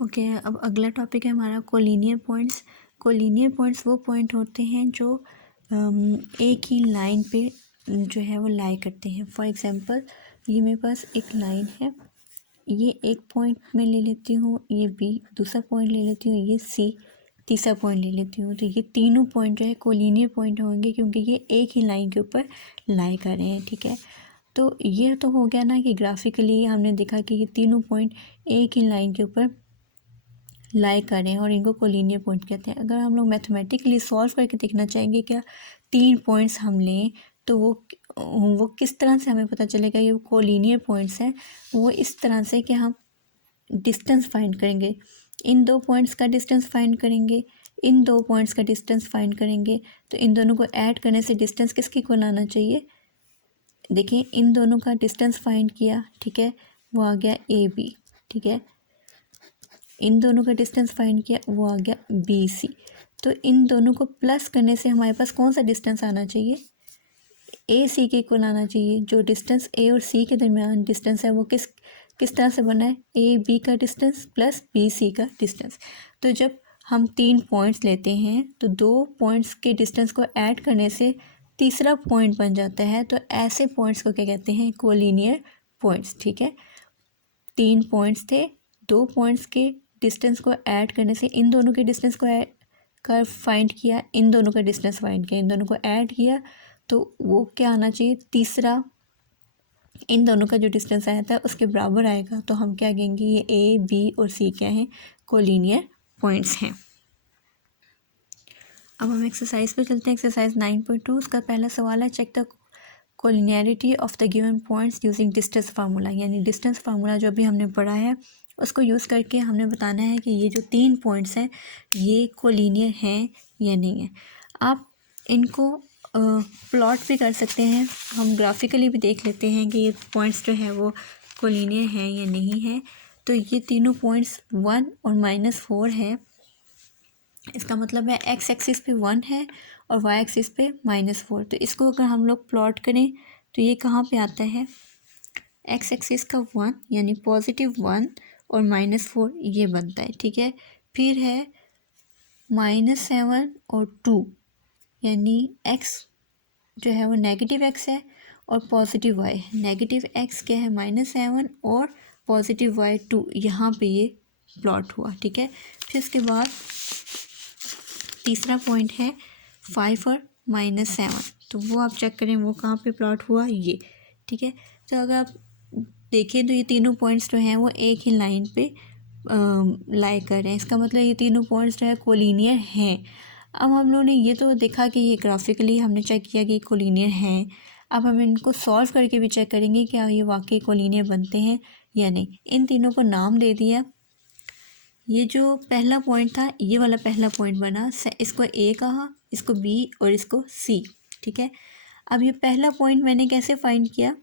Okay, अब अगला topic है हमारा कोलिनियर पॉइंट्स। कोलिनियर पॉइंट्स वो पॉइंट होते हैं जो एक ही लाइन पे जो है वो लाई करते हैं। फॉर एग्जांपल, ये मेरे पास एक लाइन है, ये एक पॉइंट में ले लेती हूँ, ये बी, दूसरा पॉइंट ले लेती हूँ, ये सी, तीसरा पॉइंट ले लेती हूँ। तो ये तीनों पॉइंट जो है कोलिनियर पॉइंट होंगे क्योंकि ये एक ही लाइन के ऊपर लाई कर रहे हैं। ठीक है, तो ये तो हो गया ना कि ग्राफिकली हमने देखा कि ये तीनों पॉइंट एक ही लाइन के ऊपर लाई कर रहे हैं और इनको कोलिनियर पॉइंट कहते हैं। अगर हम लोग मैथमेटिकली सॉल्व करके देखना चाहेंगे क्या तीन पॉइंट्स हम लें तो वो किस तरह से हमें पता चलेगा ये कोलिनियर पॉइंट्स हैं। वो इस तरह से कि हम डिस्टेंस फाइंड करेंगे, इन दो पॉइंट्स का डिस्टेंस फाइंड करेंगे, इन दो पॉइंट्स का डिस्टेंस फाइंड करेंगे। तो इन दोनों को ऐड करने से डिस्टेंस किसके इक्वल आना चाहिए। देखिए, इन दोनों का डिस्टेंस फाइंड किया, ठीक है, वो आ गया ए बी। ठीक है, इन दोनों का डिस्टेंस फाइंड किया, वो आ गया बी सी। तो इन दोनों को प्लस करने से हमारे पास कौन सा डिस्टेंस आना चाहिए, ए सी के इक्वल आना चाहिए। जो डिस्टेंस ए और सी के दरमियान डिस्टेंस है वो किस किस तरह से बना है, ए बी का डिस्टेंस प्लस बी सी का डिस्टेंस। तो जब हम तीन पॉइंट्स लेते हैं तो दो पॉइंट्स के डिस्टेंस को ऐड करने से तीसरा पॉइंट बन जाता है। तो ऐसे पॉइंट्स को क्या कहते हैं, कोलिनियर पॉइंट्स। ठीक है, तीन पॉइंट्स थे, दो पॉइंट्स के डिस्टेंस को ऐड करने से इन दोनों के डिस्टेंस को ऐड कर फाइंड किया, इन दोनों का डिस्टेंस फाइंड किया, इन दोनों को ऐड किया, तो वो क्या आना चाहिए, तीसरा इन दोनों का जो डिस्टेंस आया था उसके बराबर आएगा। तो हम क्या कहेंगे, ये ए बी और सी क्या हैं, कोलिनियर पॉइंट्स हैं। अब हम एक्सरसाइज पे चलते हैं। एक्सरसाइज 9.2, उसका पहला सवाल है, check the collinearity of the given points using distance formula. यानी डिस्टेंस फार्मूला जो अभी हमने पढ़ा है उसको यूज़ करके हमने बताना है कि ये जो तीन पॉइंट्स हैं ये कोलिनियर हैं या नहीं है। आप इनको प्लॉट भी कर सकते हैं, हम ग्राफिकली भी देख लेते हैं कि ये पॉइंट्स जो है वो कोलिनियर हैं या नहीं है। तो ये तीनों पॉइंट्स 1 और -4 है, इसका मतलब है एक्स एक्सिस पे 1 है और वाई एक्सिस पे -4। तो इसको अगर हम लोग प्लॉट करें तो ये कहाँ पे आता है, एक्स एक्सिस का 1 यानी +1 और -4 ये बनता है। ठीक है, फिर है -7 और 2 यानी एक्स जो है वो नेगेटिव एक्स है और पॉजिटिव वाई है। नेगेटिव एक्स क्या है, -7 और पॉजिटिव वाई 2, यहाँ पे ये प्लॉट हुआ। ठीक है, फिर उसके बाद तीसरा पॉइंट है 5 और -7, तो वो आप चेक करें वो कहाँ पे प्लॉट हुआ, ये। ठीक है, तो अगर आप देखें तो ये तीनों पॉइंट्स जो हैं वो एक ही लाइन पे लाई कर रहे हैं, इसका मतलब ये तीनों पॉइंट्स जो है कोलिनियर हैं। अब हम लोगों ने ये तो देखा कि ये ग्राफिकली हमने चेक किया कि कोलिनियर हैं। अब हम इनको सॉल्व करके भी चेक करेंगे क्या ये वाकई कोलिनियर बनते हैं या नहीं। इन तीनों को नाम दे दिया, ये जो पहला पॉइंट था ये वाला पहला पॉइंट बना, इसको ए कहा, इसको बी और इसको सी। ठीक है, अब ये पहला पॉइंट मैंने कैसे फाइंड किया,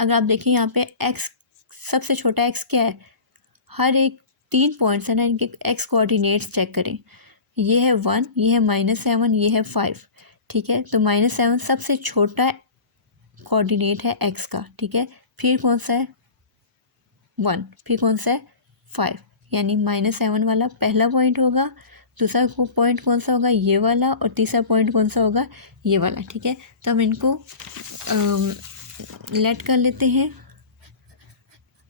अगर आप देखें यहाँ पे एक्स सबसे छोटा एक्स क्या है, हर एक तीन पॉइंट्स है ना, इनके एक्स कोऑर्डिनेट्स चेक करें, ये है 1, ये है -7, ये है 5। ठीक है, तो -7 सबसे छोटा कोऑर्डिनेट है एक्स का। ठीक है, फिर कौन सा है 1, फिर कौन सा है 5, यानी -7 वाला पहला पॉइंट होगा, दूसरा पॉइंट कौन सा होगा, ये वाला, और तीसरा पॉइंट कौन सा होगा, ये वाला। ठीक है, तो हम इनको लेट कर लेते हैं,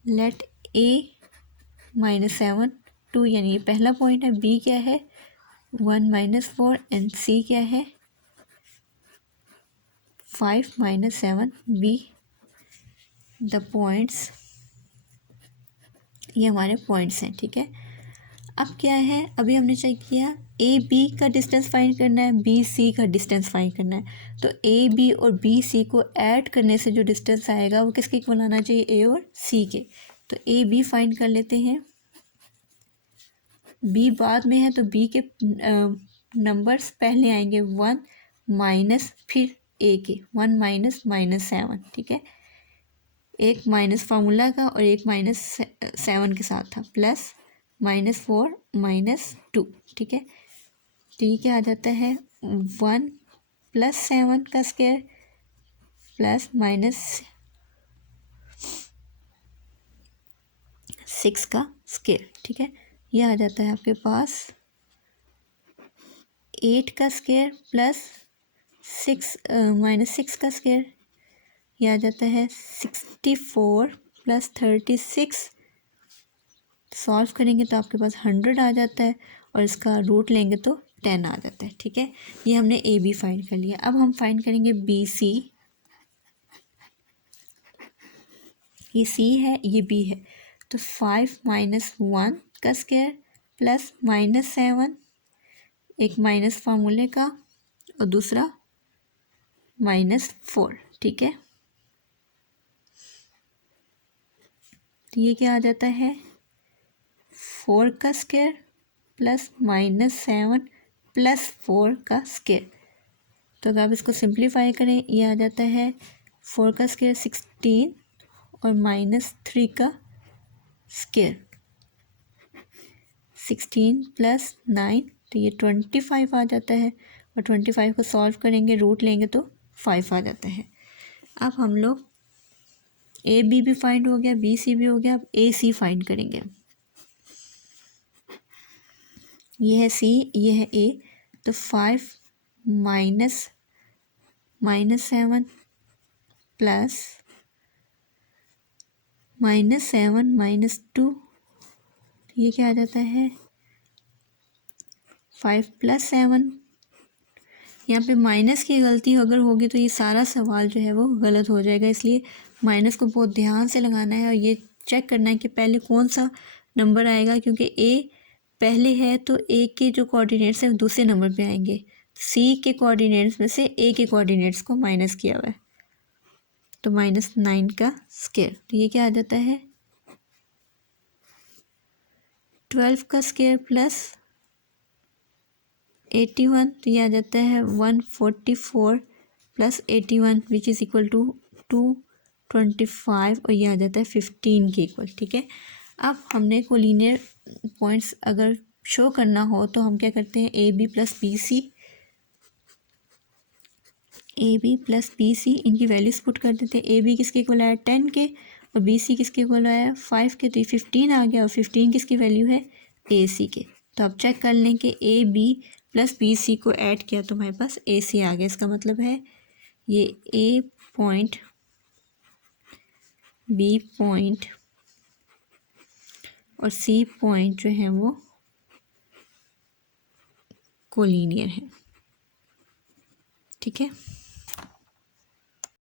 लेट ए -7 2 यानी ये पहला पॉइंट है, बी क्या है 1 -4 एंड सी क्या है 5 -7 बी द पॉइंट्स, ये हमारे पॉइंट्स हैं। ठीक है, अब क्या है, अभी हमने चेक किया ए बी का डिस्टेंस फाइंड करना है, बी सी का डिस्टेंस फाइंड करना है। तो ए बी और बी सी को ऐड करने से जो डिस्टेंस आएगा वो किसके इक्वल आना चाहिए, ए और सी के। तो ए बी फाइंड कर लेते हैं, बी बाद में है तो बी के नंबर्स पहले आएंगे 1 माइनस फिर ए के 1 -7। ठीक है, एक माइनस फार्मूला का और एक -7 के साथ था, प्लस -4 -2। ठीक है, तो ये क्या आ जाता है 1 + 7 का स्क्वायर प्लस -6 का स्क्वायर, ठीक है। ये आ जाता है आपके पास 8 का स्क्वायर प्लस 6 माइनस 6 का स्क्वायर। ये आ जाता है 64 प्लस 36। सॉल्व करेंगे तो आपके पास 100 आ जाता है और इसका रूट लेंगे तो 10 आ जाता है, ठीक है। ये हमने ए बी फाइंड कर लिया। अब हम फाइंड करेंगे बी सी। ये सी है, ये बी है, तो 5 माइनस 1 का स्क्वायर प्लस माइनस 7, एक माइनस फार्मूले का और दूसरा -4, ठीक है। तो ये क्या आ जाता है 4 का स्क्वायर प्लस -7 प्लस 4 का स्क्वायर। तो अगर आप इसको सिंप्लीफाई करें ये आ जाता है 4 का स्क्वायर 16 और -3 का स्क्वायर 16 प्लस 9, तो ये 25 आ जाता है। और 25 को सॉल्व करेंगे, रूट लेंगे तो 5 आ जाता है। अब हम लोग ए बी भी फाइंड हो गया, बी सी भी हो गया, अब ए सी फाइंड करेंगे। ये है सी, ये है ए, तो 5 माइनस -7 प्लस -7 -2, ये क्या आ जाता है 5 प्लस 7। यहाँ पे माइनस की गलती अगर होगी तो ये सारा सवाल जो है वो गलत हो जाएगा, इसलिए माइनस को बहुत ध्यान से लगाना है और ये चेक करना है कि पहले कौन सा नंबर आएगा, क्योंकि ए पहले है तो ए के जो कोऑर्डिनेट्स हैं दूसरे नंबर पे आएंगे। सी के कोऑर्डिनेट्स में से ए के कोऑर्डिनेट्स को माइनस किया हुआ है, तो -9 का स्क्वायर, तो ये क्या आ जाता है 12 का स्क्वायर प्लस 81, तो ये आ जाता है 144 plus 81 which is equal to 225 और ये आ जाता है 15 के इक्वल, ठीक है। अब हमने कोलिनियर पॉइंट्स अगर शो करना हो तो हम क्या करते हैं A B plus B C, इनकी वैल्यूज पुट कर देते हैं। ए बी किसके इक्वल आया 10 के और बी सी किसके इक्वल आया 5 के, तो ये 15 आ गया और 15 किसकी वैल्यू है ए सी के। तो आप चेक कर लें कि A B plus B C को ऐड किया तो हमारे पास ए सी आ गया। इसका मतलब है ये ए पॉइंट, बी पॉइंट और सी पॉइंट जो है वो कोलिनियर है, ठीक है।